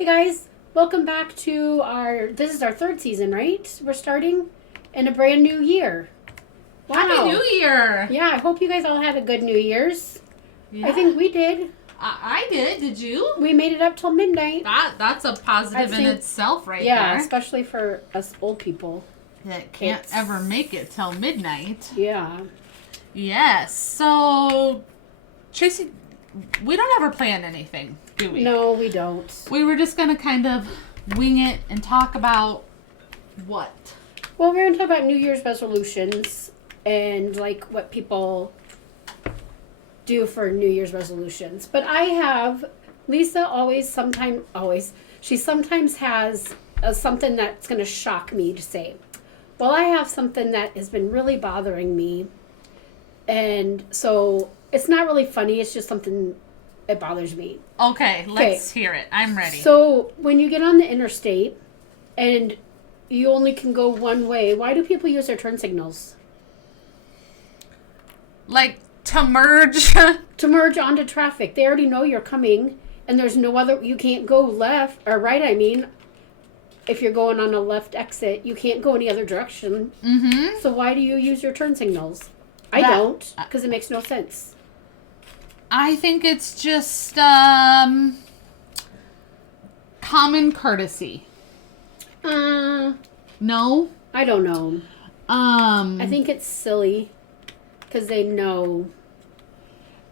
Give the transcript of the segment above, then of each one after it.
Hey guys, welcome back to this is our third season, right? We're starting in a brand new year. Wow. Happy New Year! Yeah, I hope you guys all had a good New Year's. Yeah. I think we did. I did. Did you? We made it up till midnight. That's a positive in itself right yeah, there. especially for us old people. That can't ever make it till midnight. Yeah. Yes. So, Tracy, we don't ever plan anything, do we? No, we don't. We were just going to kind of wing it and talk about what? Well, we're going to talk about New Year's resolutions and like what people do for New Year's resolutions. But Lisa she sometimes has something that's going to shock me to say. Well, I have something that has been really bothering me. And so it's not really funny. It's just something that bothers me. Okay, let's hear it. I'm ready. So when you get on the interstate and you only can go one way, why do people use their turn signals? Like to merge? To merge onto traffic. They already know you're coming and there's no other, you can't go left or right, if you're going on a left exit, you can't go any other direction. Mm-hmm. So why do you use your turn signals? I don't, because it makes no sense. I think it's just common courtesy. No? I don't know. I think it's silly because they know.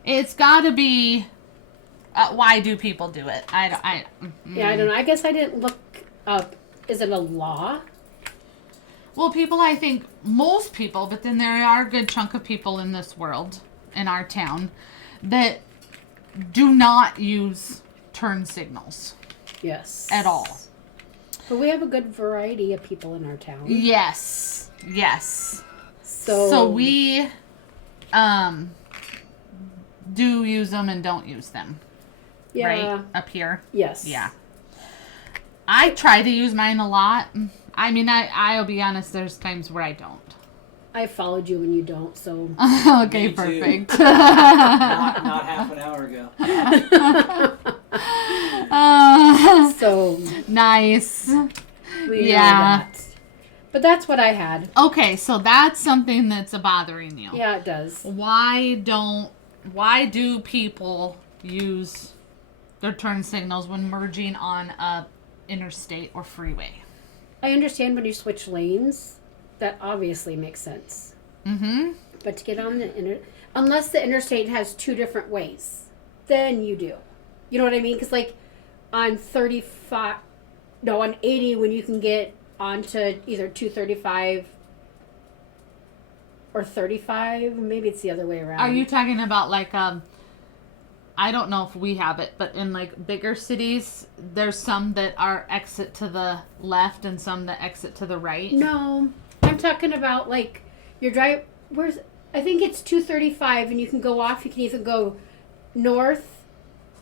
It's got to be. Why do people do it? Yeah, I don't know. I guess I didn't look up. Is it a law? Well, I think most people, but then there are a good chunk of people in this world, in our town, that do not use turn signals. Yes. At all. But we have a good variety of people in our town. Yes. So we do use them and don't use them. Yeah. Right? Up here? Yes. Yeah. I try to use mine a lot. I'll be honest, there's times where I don't. I followed you when you don't, so. Okay, perfect. not half an hour ago. So. Nice. We know that. But that's what I had. Okay, so that's something that's bothering you. Yeah, it does. Why do people use their turn signals when merging on a interstate or freeway? I understand when you switch lanes, that obviously makes sense. Mm-hmm. But to get on unless the interstate has two different ways, then you do. You know what I mean? Because like on 80, when you can get onto either 235 or 35, maybe it's the other way around. Are you talking about like I don't know if we have it, but in like bigger cities, there's some that are exit to the left and some that exit to the right. No, I'm talking about like your drive. I think it's 235, and you can go off. You can either go north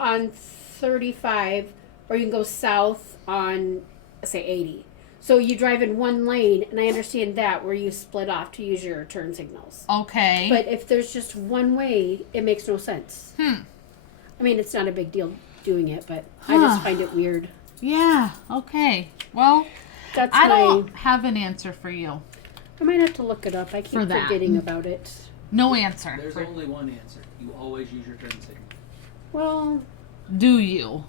on 35, or you can go south on say 80. So you drive in one lane, and I understand that where you split off to use your turn signals. Okay. But if there's just one way, it makes no sense. It's not a big deal doing it, but I just find it weird. Yeah, okay. Well, I don't have an answer for you. I might have to look it up. I keep forgetting about it. No answer. There's only one answer. You always use your turn signal. Well... Do you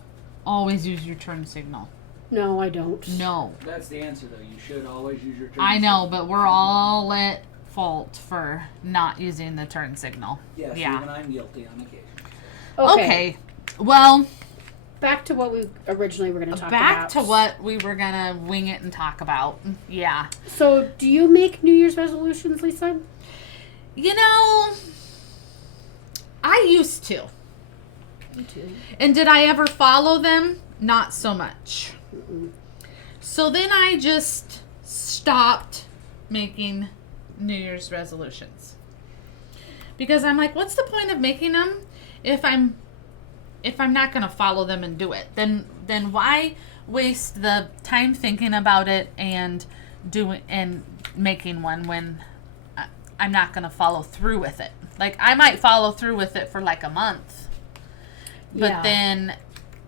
always use your turn signal? No, I don't. No. That's the answer, though. You should always use your turn signal. I know, but we're all at fault for not using the turn signal. Yes, yeah. Even I'm guilty on occasion. Okay. Well, back to what we originally were going to talk about. Back to what we were going to wing it and talk about. Yeah. So, do you make New Year's resolutions, Lisa? I used to. Me too. And did I ever follow them? Not so much. Mm-mm. So then I just stopped making New Year's resolutions. Because I'm like, what's the point of making them if I'm not going to follow them and do it? Then why waste the time thinking about it and making one when I'm not going to follow through with it? Like, I might follow through with it for like a month. But then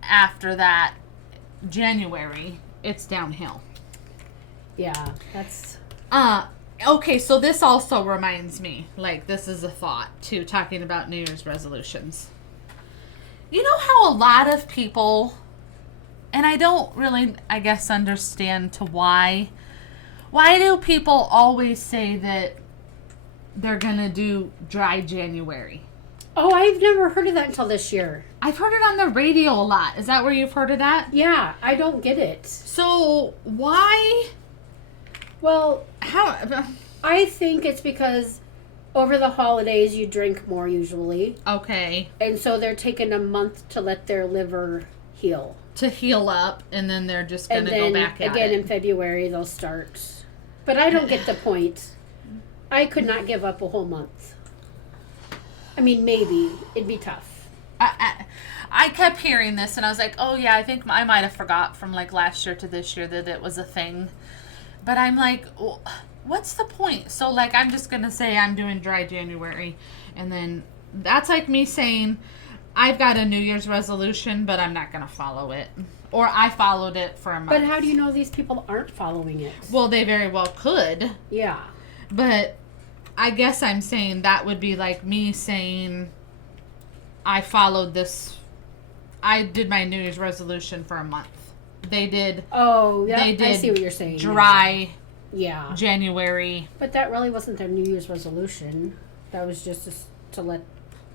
after that, January, it's downhill. Yeah, that's Okay, so this also reminds me, like, this is a thought too, talking about New Year's resolutions. You know how a lot of people, and I don't really, I guess, understand to why do people always say that they're gonna do dry January? Oh, I've never heard of that until this year. I've heard it on the radio a lot. Is that where you've heard of that? Yeah, I don't get it. So why? Well, How? I think it's because over the holidays you drink more usually. Okay, And so they're taking a month to let their liver heal. to heal up, and then they're just And gonna go then back at again it. in February they'll start. But I don't get the point. I could not give up a whole month. I mean, maybe. It'd be tough. I kept hearing this, and I was like, oh yeah, I think I might have forgot from like last year to this year that it was a thing. But I'm like, what's the point? So like, I'm just gonna say I'm doing dry January, and then that's like me saying I've got a New Year's resolution, but I'm not gonna follow it, or I followed it for a month. But how do you know these people aren't following it? Well, they very well could, Yeah. but I guess I'm saying that would be like me saying I followed this. I did my New Year's resolution for a month. They did Oh, yeah. They I did see what you're saying. dry Yeah. January. But that really wasn't their New Year's resolution. That was just to let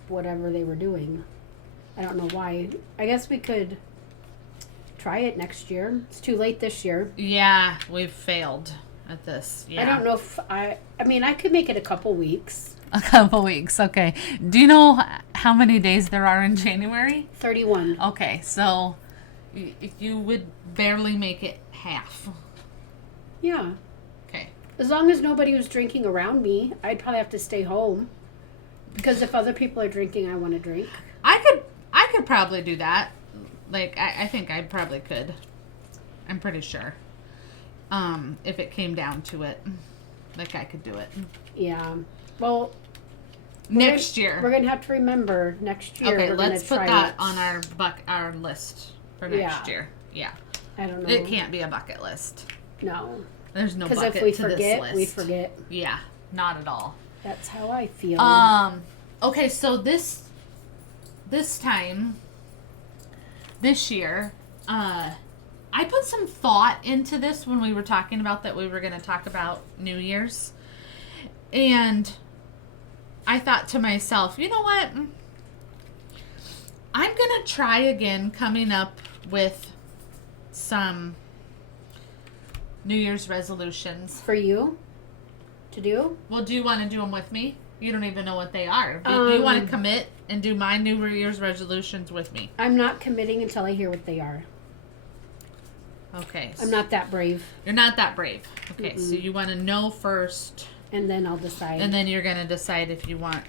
whatever they were doing. I don't know why. I guess we could try it next year. It's too late this year. Yeah, we've failed at this. Yeah. I don't know if I mean, I could make it a couple weeks. A couple weeks. Okay. Do you know how many days there are in January? 31. Okay, so you would barely make it half. Yeah. Okay. As long as nobody was drinking around me, I'd probably have to stay home. Because if other people are drinking, I want to drink. I could probably do that. Like I think I probably could. I'm pretty sure. If it came down to it, like I could do it Yeah. Well, next we're year. going to have to remember next year. Okay, we're let's gonna put try that it. on our list for next year. Yeah. I don't know. It can't be a bucket list. No. There's no Because bucket if we to forget, this list. we forget. Yeah, not at all. That's how I feel. Okay, so this time this year, I put some thought into this when we were talking about that we were going to talk about New Year's. And I thought to myself, you know what? I'm going to try again coming up with some New Year's resolutions. For you to do? Well, do you want to do them with me? You don't even know what they are. Do you want to commit and do my New Year's resolutions with me? I'm not committing until I hear what they are. Okay. I'm not that brave. You're not that brave. Okay, so you want to know first, And then I'll decide. and then you're going to decide if you want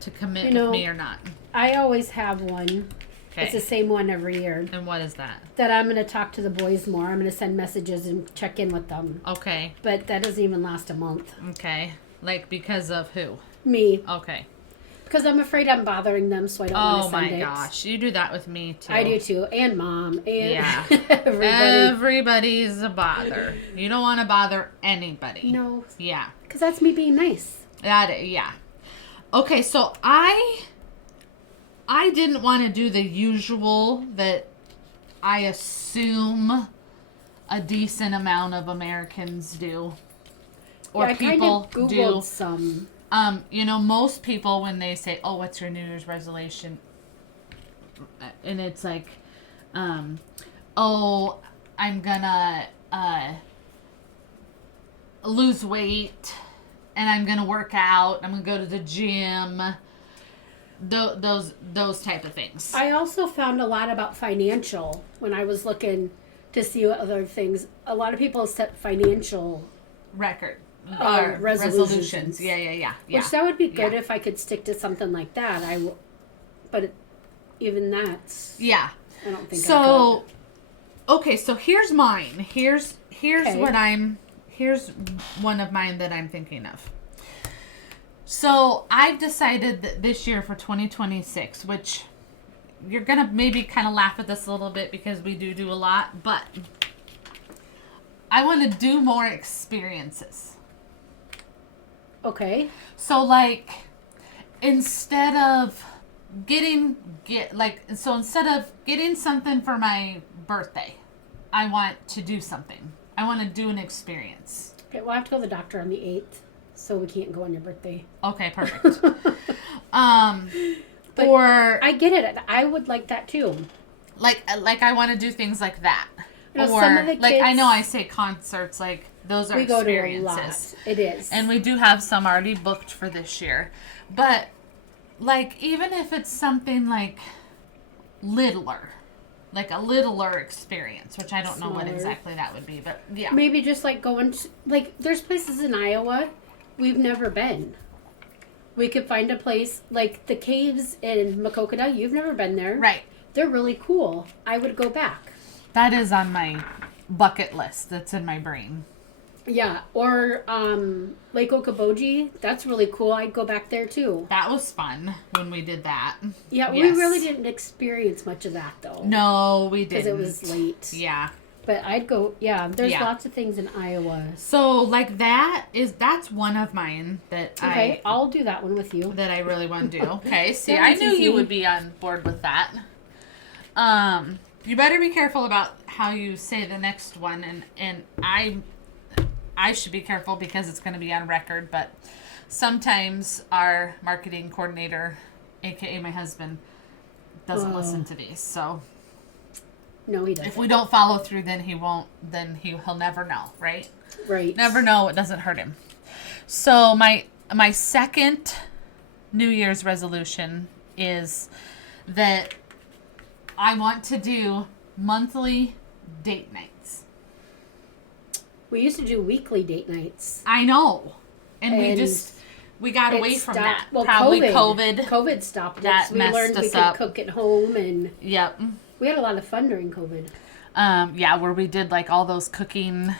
to commit You know, with me or not. I always have one. It's the Okay. same one every year. And what is that? That I'm going to talk to the boys more. I'm going to send messages and check in with them. Okay. But that doesn't even last a month. Okay. Like because of who? Me. Okay. Because I'm afraid I'm bothering them, so I don't want Oh to send my it. gosh. You do that with me too. I do too. And Mom. And Yeah. everybody. Everybody's a bother. You don't want to bother anybody. No. Yeah. Because that's me being nice. Yeah. Okay, so I didn't want to do the usual that I assume a decent amount of Americans do. Or Yeah, I people kind of do. Googled some. You know, most people when they say, "Oh, what's your New Year's resolution?" and it's like, "Oh, I'm gonna lose weight, and I'm gonna work out. I'm gonna go to the gym." Those type of things. I also found a lot about financial when I was looking to see what other things. A lot of people set financial, Record. resolutions. Yeah. which that would be good Yeah. if I could stick to something like that. But even that's, Yeah. I don't think I So, okay, so here's mine. Here's Okay. here's one of mine that I'm thinking of. So I've decided that this year for 2026, which you're gonna maybe kind of laugh at this a little bit because we do a lot, but I want to do more experiences. Okay. So like instead of instead of getting something for my birthday, I want to do something. I want to do an experience. Okay, well, I have to go to the doctor on the 8th, so we can't go on your birthday. Okay, perfect. But or I get it. I would like that too. like I want to do things like that. You know, or some of the like I kids- know I say concerts, like those are We go to a experiences. lot. It is. And we do have some already booked for this year. But like even if it's something like littler, like a littler experience, which I don't know what Smaller. exactly that would be, but yeah. Maybe just like going to, like, there's places in Iowa we've never been. We could find a place like the caves in Makokada. You've never been there. Right. They're really cool. I would go back. That is on my bucket list that's in my brain. Yeah. Or Lake Okoboji. That's really cool. I'd go back there too. That was fun when we did that. Yeah, we Yes. really didn't experience much of that though. No, we didn't. Because it was late. Yeah. But I'd go, yeah, there's Yeah. lots of things in Iowa. So like that's one of mine that Okay, I'll do that one with you. that I really want to do. Okay, see, That I one's knew easy. you would be on board with that. You better be careful about how you say the next one, and I should be careful because it's going to be on record. But sometimes our marketing coordinator, aka my husband, doesn't listen to these. So No, he doesn't. if we don't follow through, then he won't. Then he'll never know, right? Right. Never know. It doesn't hurt him. So my second New Year's resolution is that I want to do monthly date nights. We used to do weekly date nights. I know, and And we got away It from stopped- that. Well, Probably COVID. COVID. COVID stopped That it. So we messed learned we us could up. cook at home, and Yep. we had a lot of fun during COVID. Yeah, where we did like all those cooking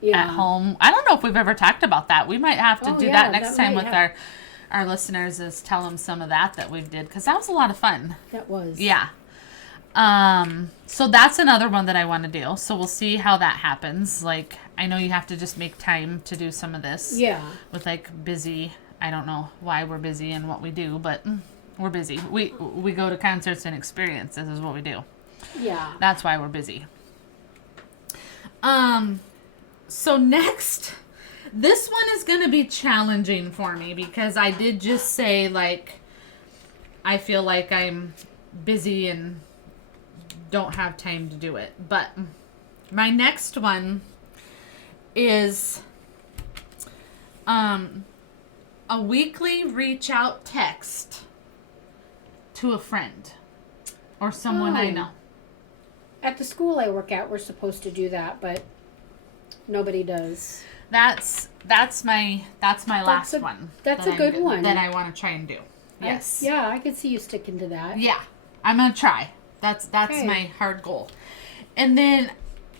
Yeah. at home. I don't know if we've ever talked about that. We might have to Oh, do yeah, that next that time might with our listeners, is tell them some of that we did, because that was a lot of fun. That was. Yeah. So that's another one that I want to do. So we'll see how that happens. Like, I know you have to just make time to do some of this. Yeah. With like busy, I don't know why we're busy and what we do, but we're busy. We go to concerts and experiences is what we do. Yeah. That's why we're busy. So next, this one is going to be challenging for me because I did just say, like, I feel like I'm busy and don't have time to do it. But my next one is a weekly reach out text to a friend or someone I Oh. know. At the school I work at, we're supposed to do that, but nobody does. That's my last a- one. that's that a good I'm- one. that I want to try and do. Yes. Yeah, I could see you sticking to that. Yeah. I'm gonna try. That's Okay. my hard goal. And then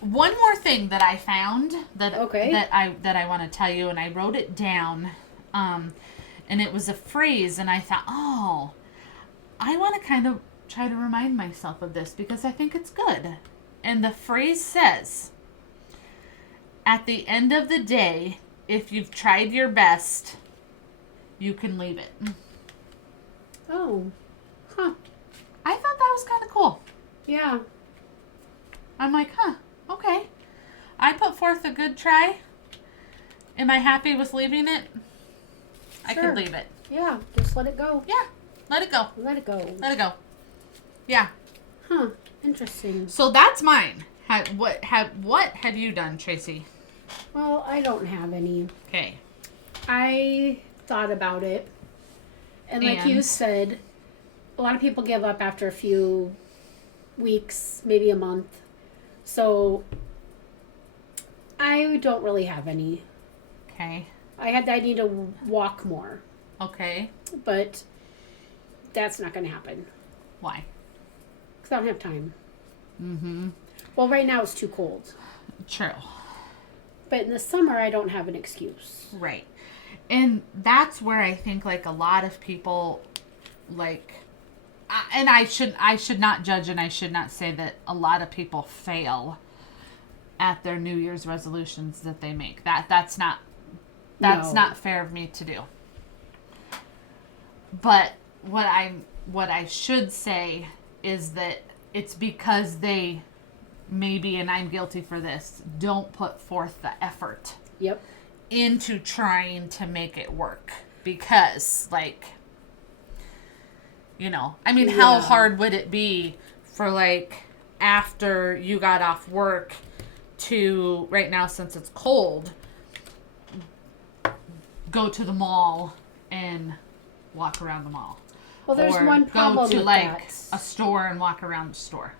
one more thing that I found that Okay. that I want to tell you, and I wrote it down, and it was a phrase, and I thought, oh, I want to kind of try to remind myself of this because I think it's good. And the phrase says, at the end of the day, if you've tried your best, you can leave it. Oh. Huh. I thought that was kind of cool. Yeah. I'm like, okay. I put forth a good try. Am I happy with leaving it? I Sure. can leave it. Yeah. Just let it go. Yeah. Let it go. Let it go. Let it go. Yeah. Huh. Interesting. So that's mine. What have you done, Tracy? Well, I don't have any. Okay. I thought about it. And like you And? said, a lot of people give up after a few weeks, maybe a month. So I don't really have any. Okay. I need to walk more, Okay. but that's not going to happen Why? because I don't have time. Mm-hmm. Well, right now it's too cold, True. but in the summer I don't have an excuse. and I should not judge, and I should not say that a lot of people fail at their New Year's resolutions that they make. That's not fair of me to do. But what I should say is that it's because they maybe, and I'm guilty for this, don't put forth the effort Yep. into trying to make it work. Because, like, you know, I mean, how Yeah. hard would it be for, like, after you got off work to, right now since it's cold, go to the mall and walk around the mall? Well, there's or one problem go to, with like, that. a store and walk around the store.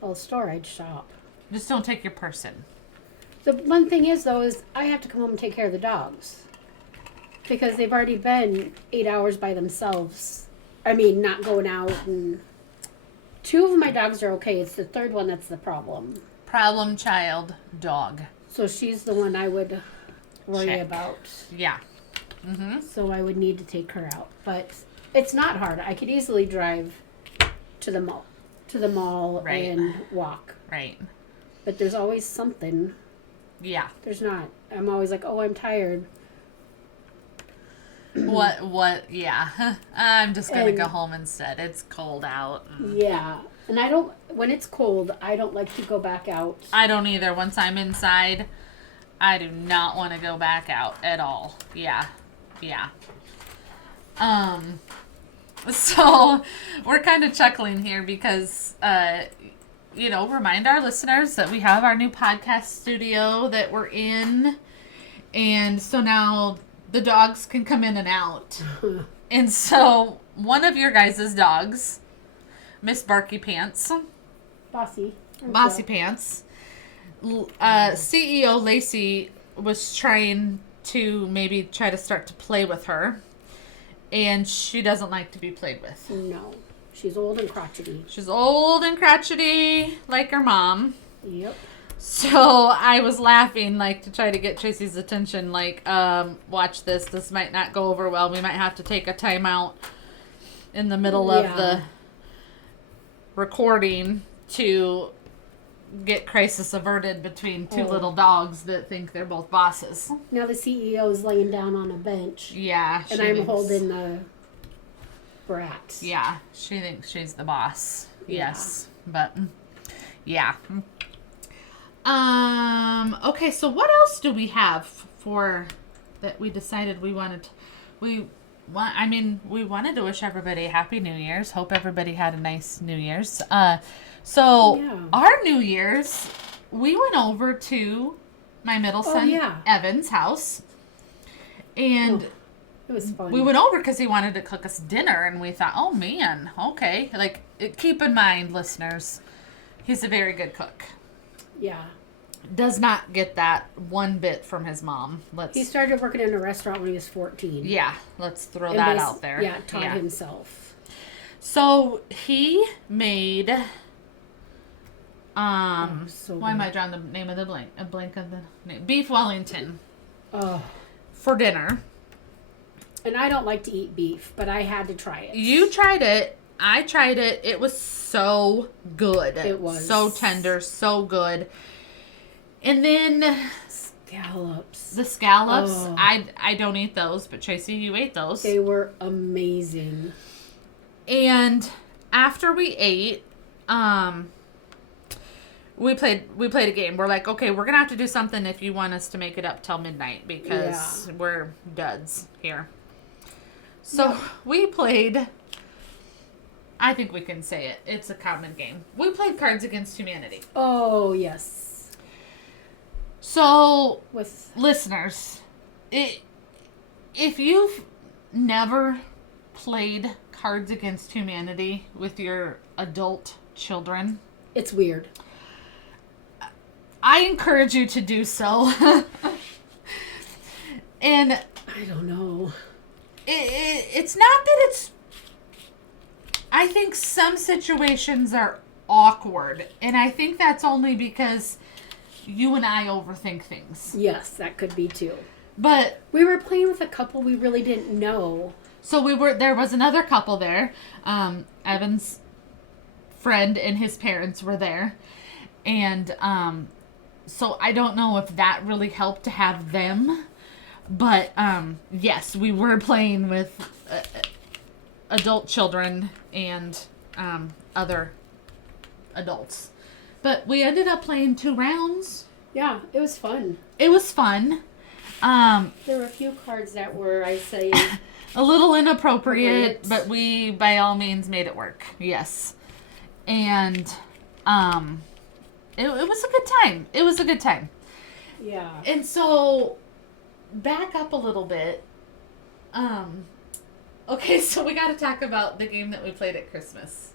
Well, store I'd shop. Just don't take your purse in. The one thing is, though, is I have to come home and take care of the dogs. Because they've already been 8 hours by themselves. I mean, not going out. And 2 of my dogs are okay. It's the third one that's the problem. Problem child, dog. So she's the one I would worry Check. about. Yeah. Mm-hmm. So I would need to take her out. But it's not hard. I could easily drive to the mall Right. and walk. Right. But there's always something. Yeah. There's not. I'm always like, oh, I'm tired. What, yeah. I'm just going to go And- home instead. It's cold out. Yeah. And I don't, when it's cold, I don't like to go back out. I don't either. Once I'm inside, I do not want to go back out at all. Yeah. Yeah. So we're kind of chuckling here because, you know, remind our listeners that we have our new podcast studio that we're in. And so now the dogs can come in and out. And so one of your guys' dogs, Miss Barky Pants, Bossy. Bossy Pants, CEO Lacey was trying to maybe try to start to play with her. And she doesn't like to be played with. No. She's old and crotchety. She's old and crotchety like her mom. Yep. So I was laughing, like, to try to get Tracy's attention, like, watch this. This might not go over well. We might have to take a timeout in the middle of Yeah. the recording to get crisis averted between two little dogs that think they're both bosses. Now the CEO is laying down on a bench. Yeah. And she I'm thinks- holding the brat. Yeah, she thinks she's the boss. Yeah. Yes, but yeah. Okay, so what else do we have for that we decided we wanted? We wanted to wish everybody a happy New Year's. Hope everybody had a nice New Year's. So Yeah. our New Year's, we went over to my middle son yeah. Evan's house, and. It was fun. We went over because he wanted to cook us dinner, and we thought, oh, man, okay. Like, keep in mind, listeners, he's a very good cook. Yeah. Does not get that one bit from his mom. He started working in a restaurant when he was 14. Yeah, let's throw And that out there. Yeah, taught himself. So, he made, So why am good. I drawing the name of the blank of the name? Beef Wellington Oh. for dinner. And I don't like to eat beef, but I had to try it. You tried it. I tried it. It was so good. It was. So tender, so good. And then Scallops. the scallops, Oh. I don't eat those, but Tracy, you ate those. They were amazing. And after we ate, we played a game. We're like, okay, we're gonna have to do something if you want us to make it up till midnight because we're duds here. So we played. I think we can say it. It's a common game. We played Cards Against Humanity. Oh, yes. So, With listeners, if you've never played Cards Against Humanity with your adult children, it's weird. I encourage you to do so. And I don't know. it's not that it's... I think some situations are awkward. And I think that's only because you and I overthink things. Yes, that could be too. But... We were playing with a couple we really didn't know. So there was another couple there. Evan's friend and his parents were there. And so I don't know if that really helped to have them. But yes, we were playing with adult children and other adults. But we ended up playing 2 rounds. Yeah, it was fun. It was fun. There were a few cards that were, I say, a little inappropriate, Appropriate. but we by all means made it work. Yes. And it was a good time. It was a good time. yeah. And so back up a little bit. Okay, so we got to talk about the game that we played at Christmas.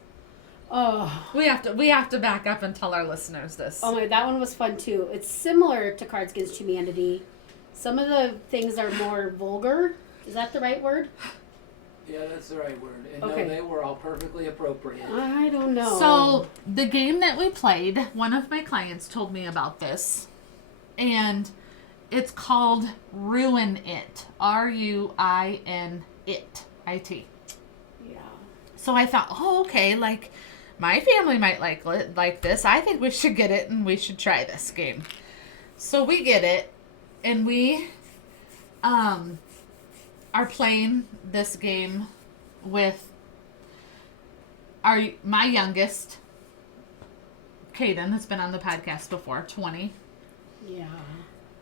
Oh. We have to back up and tell our listeners this. Oh my, that one was fun too. It's similar to Cards Against Humanity. Some of the things are more vulgar. Is that the right word? Yeah, that's the right word. And Okay. no, they were all perfectly appropriate. I don't know. So the game that we played, one of my clients told me about this, and it's called Ruin It. Ruin It. IT. Yeah. So I thought, oh, okay, like my family might like this. I think we should get it and we should try this game. So we get it, and we are playing this game with my youngest, Kaden, that's been on the podcast before, 20. Yeah.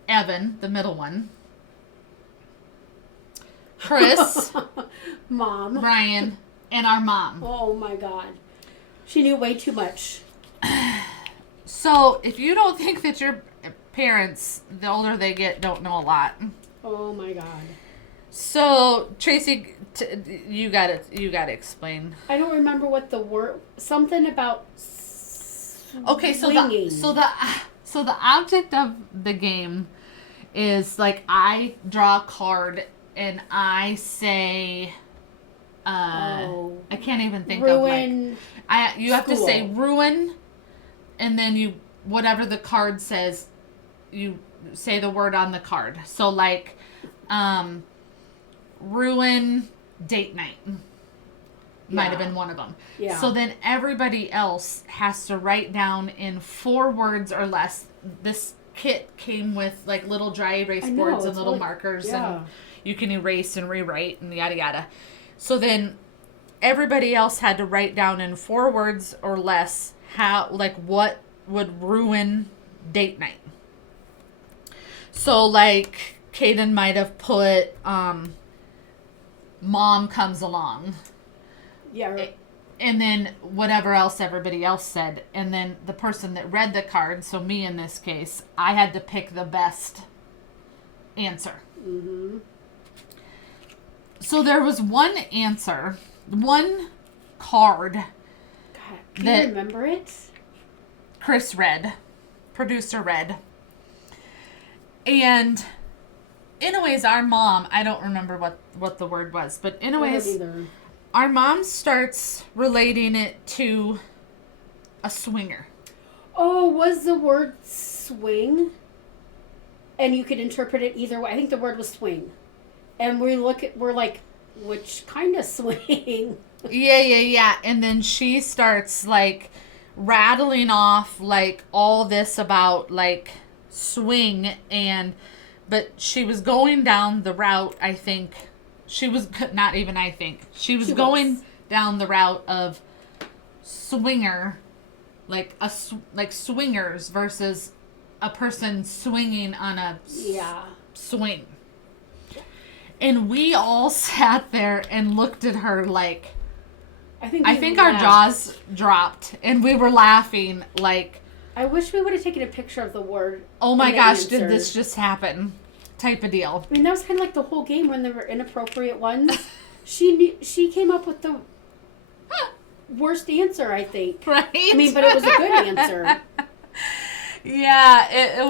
Evan, the middle one. Chris, Mom. Ryan, and our mom. Oh my God. She knew way too much. So if you don't think that your parents, the older they get, don't know a lot. Oh my God. So Tracy, you gotta explain. I don't remember what the word. Something about. Okay, so swinging. so the object of the game is like I draw a card and I say, I can't even think of ruin. you have to say school. ruin, and then you whatever the card says, you say the word on the card. So like, ruin date night. Might have Yeah. been one of them. Yeah. So then everybody else has to write down in 4 words or less. This kit came with like little dry erase I know, boards and it's little really- markers, yeah. and you can erase and rewrite and yada yada. So then everybody else had to write down in 4 words or less what would ruin date night. So like Kaden might have put mom comes along. Yeah. And then whatever else everybody else said. And then the person that read the card, so me in this case, I had to pick the best answer. Mm-hmm. So there was one answer, one card God, can That- you remember it? Chris read, producer read. And anyways, our mom, I don't remember what the word was, but I don't anyways, either. our mom starts relating it to a swinger. Oh, was the word swing? And you could interpret it either way. I think the word was swing. And we're like, which kind of swing? Yeah. And then she starts like rattling off like all this about like swing, but she was going down the route, I think. She was not even, I think. She was going down the route of swinger, like swingers versus a person swinging on a Yeah. swing. And we all sat there and looked at her like, I think our laughed. jaws dropped and we were laughing like, I wish we would have taken a picture of the word. oh my and the gosh, answer. did this just happen? Type of deal. I mean, that was kind of like the whole game when there were inappropriate ones. She came up with the worst answer, I think. Right? I mean, but it was a good answer. Yeah, it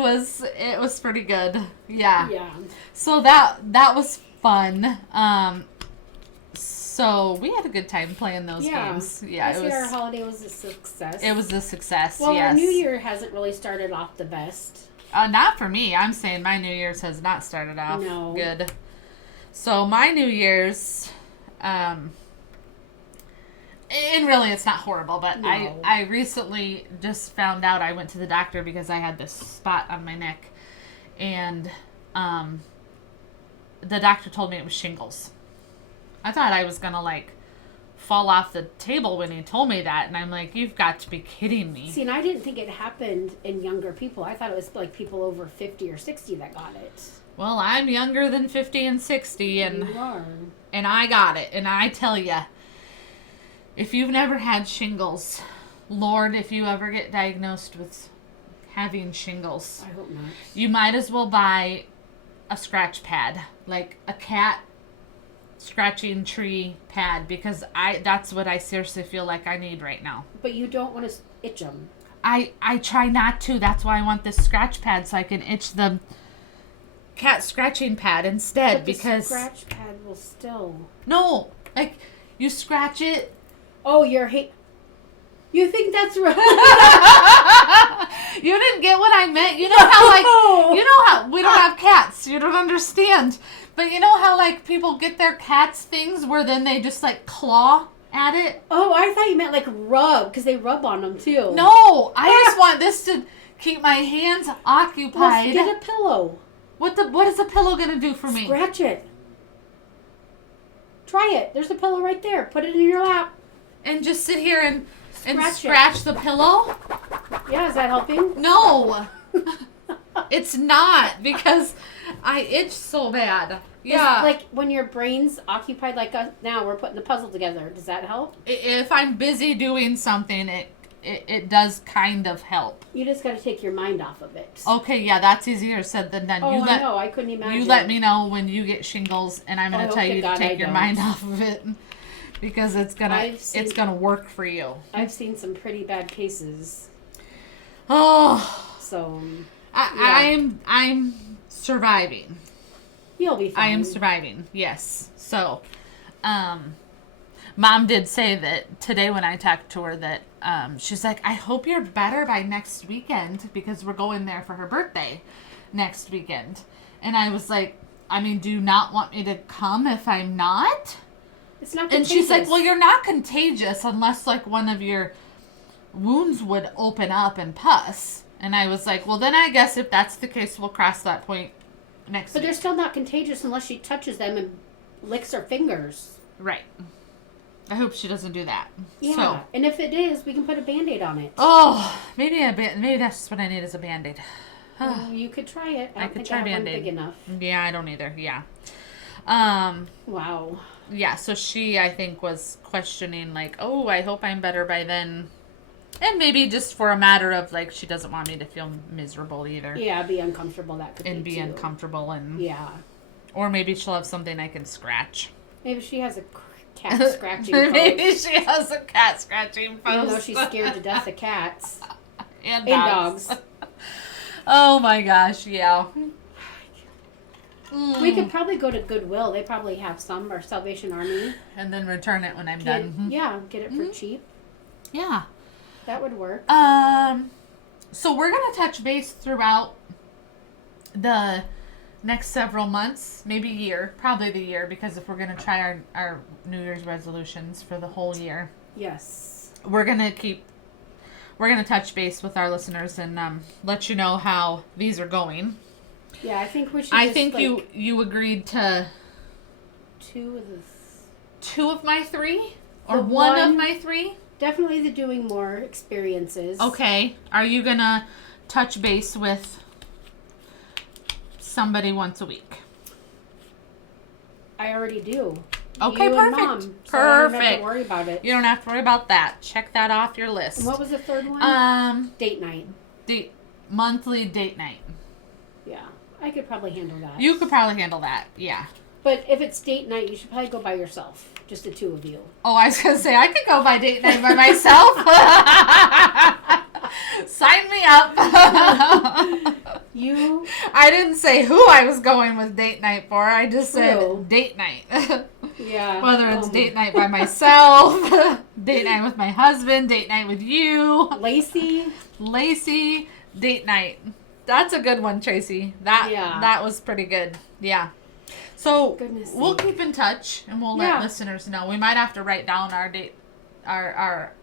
was pretty good. Yeah. Yeah. So that was fun. So we had a good time playing those Yeah. games. Yeah, I it see was our holiday was a success. it was a success. Well, yes. our New Year hasn't really started off the best. Not for me. I'm saying my New Year's has not started off No. good. So my New Year's, And really, it's not horrible, but No. I recently just found out. I went to the doctor because I had this spot on my neck, and the doctor told me it was shingles. I thought I was gonna like fall off the table when he told me that, and I'm like, you've got to be kidding me. See, and I didn't think it happened in younger people. I thought it was like people over 50 or 60 that got it. Well, I'm younger than 50 and 60, and You are. I got it, and I tell you, if you've never had shingles, Lord, if you ever get diagnosed with having shingles, I hope not. you might as well buy a scratch pad, like a cat scratching tree pad, because that's what I seriously feel like I need right now. But you don't want to itch them. I try not to. That's why I want this scratch pad, so I can itch the cat scratching pad instead. But the because scratch pad will still. no, like you scratch it. Oh, you're You think that's right? You didn't get what I meant. You know how like you know how we don't have cats. You don't understand. But you know how like people get their cats things where then they just like claw at it? Oh, I thought you meant like rub, because they rub on them too. No, I just want this to keep my hands occupied. Let's get a pillow. What is a pillow gonna do for me? Scratch it. Try it. There's a pillow right there. Put it in your lap. And just sit here and Scratch scratch the pillow? Yeah, is that helping? No. It's not, because I itch so bad. Yeah. It's like when your brain's occupied like us now, we're putting the puzzle together. Does that help? If I'm busy doing something, it does kind of help. You just got to take your mind off of it. Okay, yeah, that's easier said than done. Oh, You I know. I couldn't imagine. You let me know when you get shingles, and I'm going I to hope tell to you to God I take your don't. mind off of it, because it's I've gonna work for you. I've seen some pretty bad cases. Oh, So I'm surviving. you'll be fine. I am surviving. Yes. So, Mom did say that today when I talked to her that she's like, I hope you're better by next weekend, because we're going there for her birthday next weekend. And I was like, I mean, do you not want me to come if I'm not? It's not And contagious. she's like, well, you're not contagious unless like one of your wounds would open up and pus. And I was like, well, then I guess if that's the case, we'll cross that point next But week. they're still not contagious unless she touches them and licks her fingers. Right. I hope she doesn't do that. Yeah. So, And if it is, we can put a Band-Aid on it. oh, maybe that's what I need is a Band-Aid. Well, you could try it. I I don't could think try I have one Band-Aid. big enough. Yeah, I don't either. Yeah. Wow. Yeah, so she, I think, was questioning, like, oh, I hope I'm better by then. And maybe just for a matter of, like, she doesn't want me to feel miserable either. Yeah, be uncomfortable. That could And be too. uncomfortable. And Yeah. Or maybe she'll have something I can scratch. Maybe she has a cat scratching Maybe post. she has a cat scratching post. Even though she's scared to death of cats. and And dogs. dogs. Oh my gosh, yeah. We could probably go to Goodwill. They probably have some, or Salvation Army. And then return it when I'm Get, done. yeah, get it for cheap. Yeah. That would work. So we're going to touch base throughout the next several months, maybe year, probably the year, because if we're going to try our New Year's resolutions for the whole year, Yes. we're going to touch base with our listeners and let you know how these are going. Yeah, I think we should. I just, think like, you agreed to 2 of the. 2 of my 3 or The one of one- my 3. Definitely the doing more experiences. Okay. Are you going to touch base with somebody once a week? I already do. Okay, You and perfect. Mom, so I don't have Perfect. to worry about it. You don't have to worry about that. Check that off your list. And what was the third one? Date night. The monthly date night. Yeah, I could probably handle that. You could probably handle that. Yeah. But if it's date night, you should probably go by yourself. Just the 2 of you. Oh, I was gonna say I could go by date night by myself. Sign me up. You. I didn't say who I was going with date night for. I just True. said date night. Yeah. Whether it's date night by myself, date night with my husband, date night with you, Lacey, date night. That's a good one, Tracy. That was pretty good. Yeah. So Goodness we'll sake. keep in touch and we'll Yeah. let listeners know. We might have to write down our date, our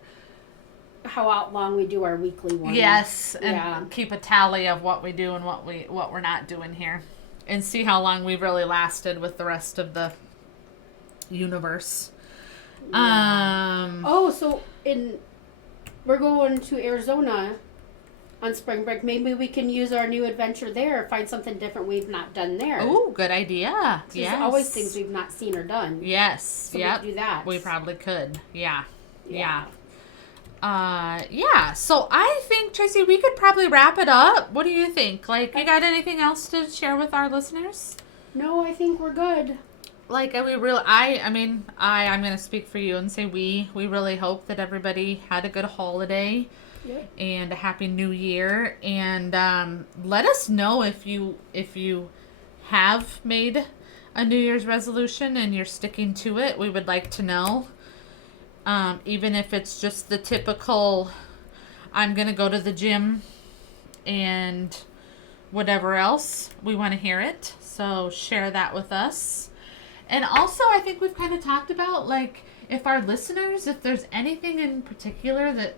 How out long we do our weekly one. yes, and Yeah. keep a tally of what we do and what we're not doing here, and see how long we've really lasted with the rest of the universe. Oh, so we're going to Arizona on spring break. Maybe we can use our new adventure there. Find something different we've not done there. Oh, good idea. There's Yes. always things we've not seen or done. Yes. So Yep. we could do that. We probably could. Yeah. Yeah. Yeah. So I think, Tracy, we could probably wrap it up. What do you think? Like, you got anything else to share with our listeners? No, I think we're good. Like, I'm going to speak for you and say we really hope that everybody had a good holiday. Yep. And a happy new year, and let us know if you have made a New Year's resolution and you're sticking to it. We would like to know, even if it's just the typical I'm gonna go to the gym and whatever else. We want to hear it, so share that with us. And also, I think we've kind of talked about, like, if our listeners, if there's anything in particular that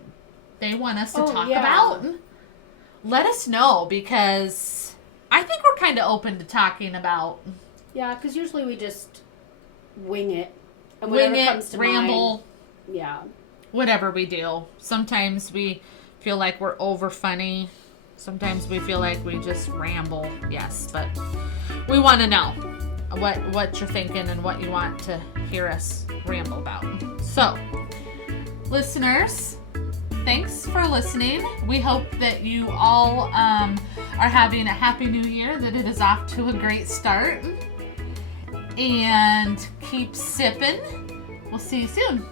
they want us to talk about, let us know, because I think we're kind of open to talking about. Yeah, because usually we just wing it. And Wing whatever it, comes to ramble, mind. Yeah. whatever we do. Sometimes we feel like we're over funny. Sometimes we feel like we just ramble. Yes, but we want to know what you're thinking and what you want to hear us ramble about. So, listeners, thanks for listening. We hope that you all are having a happy new year, that it is off to a great start. And keep sipping. We'll see you soon.